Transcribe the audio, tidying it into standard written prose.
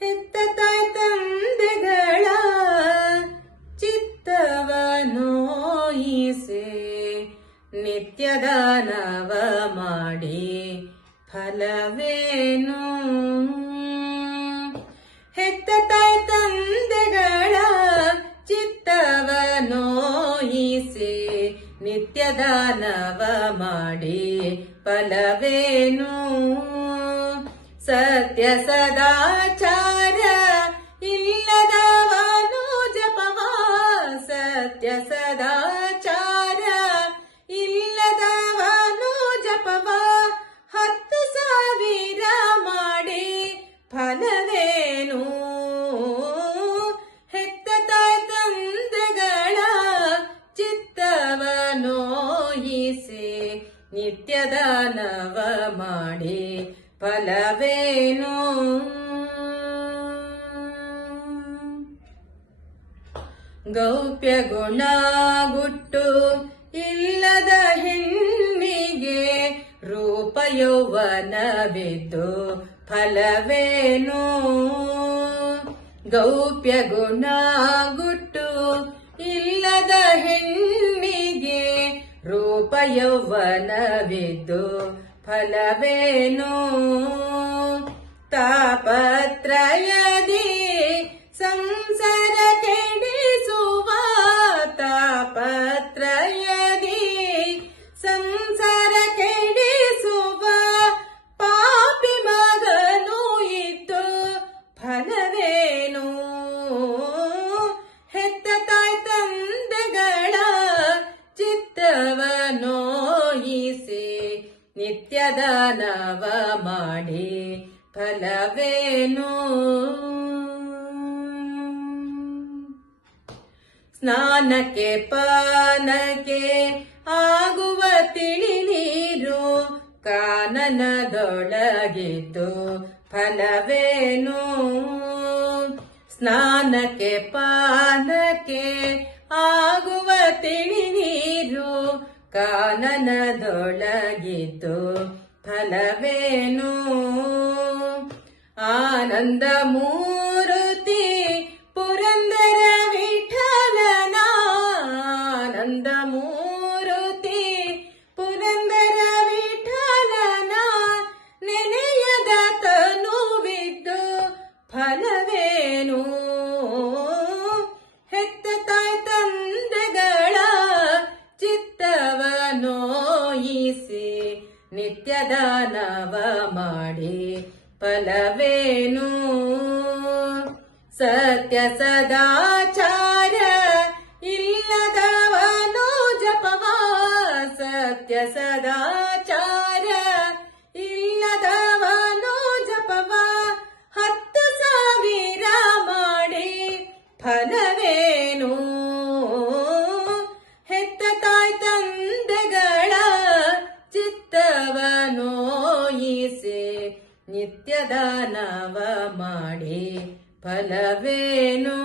ಹೆತ್ತ ತಾಯಿ ತಂದೆಗಳ ಚಿತ್ತವ ನೋಯಿಸಿ ನಿತ್ಯ ದಾನವ ಮಾಡಿ ಫಲವೇನು? ಹೆತ್ತ ತಾಯಿ ತಂದೆಗಳ ಚಿತ್ತವ ನೋಯಿಸಿ ನಿತ್ಯ ದಾನವ ಮಾಡಿ ಫಲವೇನು? ಸತ್ಯ ಸದಾಚಾರ ಇಲ್ಲದವನು ಜಪವ, ಸತ್ಯ ಸದಾಚಾರ ಇಲ್ಲದವನು ಜಪವ 10,000 ಮಾಡಿ ಫಲವೇನು? ಹೆತ್ತ ತಾಯಿ ತಂದೆಗಳ ಚಿತ್ತವ ನೋಯಿಸಿ ನಿತ್ಯ ದಾನವ ಮಾಡಿ ಫಲವೇನು? ಗೌಪ್ಯ ಗುಣ ಗುಟ್ಟು ಇಲ್ಲದ ಹೆಣ್ಣಿಗೆ ರೂಪ ಯೌವನವಿದ್ದು ಫಲವೇನು? ಗೌಪ್ಯ ಗುಣ ಗುಟ್ಟು ಇಲ್ಲದ ಹೆಣ್ಣಿಗೆ ರೂಪ ಯೌವನವಿದ್ದು ಫಲವೇನು? ತಾಪತ್ರಯದಿ ಸಂಸಾರ ಕೆಡಿಸುವ, ತಾಪತ್ರಯದಿ ಸಂಸಾರ ಕೆಡಿಸುವ ಪಾಪಿ ಮಗನು ಇದ್ದು ಫಲವೇನು? ಹೆತ್ತ ತಾಯಿ ತಂದೆಗಳ ಚಿತ್ತವ ನೋಯಿಸಿ ನಿತ್ಯ ದಾನವ ಮಾಡಿ ಫಲವೇನು? ಸ್ನಾನಕ್ಕೆ ಪಾನಕ್ಕೆ ಆಗುವ ತಿಳಿ ನೀರು ಕಾನನದೊಳಗಿದ್ದು ಫಲವೇನು? ಸ್ನಾನಕ್ಕೆ ಪಾನಕ್ಕೆ ಆಗುವ ತಿಳಿ ನೀರು ಕಾನನದೊಳಗಿದ್ದು ಫಲವೇನು? ಆನಂದ ಮೂರುತಿ ಪುರಂದರ ವಿಠಲನ, ಆನಂದ ಮೂರುತಿ ಪುರಂದರ ವಿಠಲನ ನೆನೆಯದ ತನುವಿದ್ದು ಫಲವೇನು? ಹೆತ್ತ ತಾಯಿ ತಂದೆಗಳ ಚಿತ್ತವ ನೋಯಿಸಿ ನಿತ್ಯ ದಾನವ ಮಾಡಿ ಫಲವೇನು? ಸತ್ಯ ಸದಾಚಾರ ಇಲ್ಲದವನು ಜಪವ, ಸತ್ಯ ಸದಾಚಾರ ಇಲ್ಲದವನು ಜಪವ 10,000 ಮಾಡಿ ಫಲವೇನು? ಹೆತ್ತ ತಾಯಿ ತಂದೆಗಳ ಚಿತ್ತವ ನೋಯಿಸಿ ನಿತ್ಯ ದಾನವ ಮಾಡಿ ಫಲವೇನು?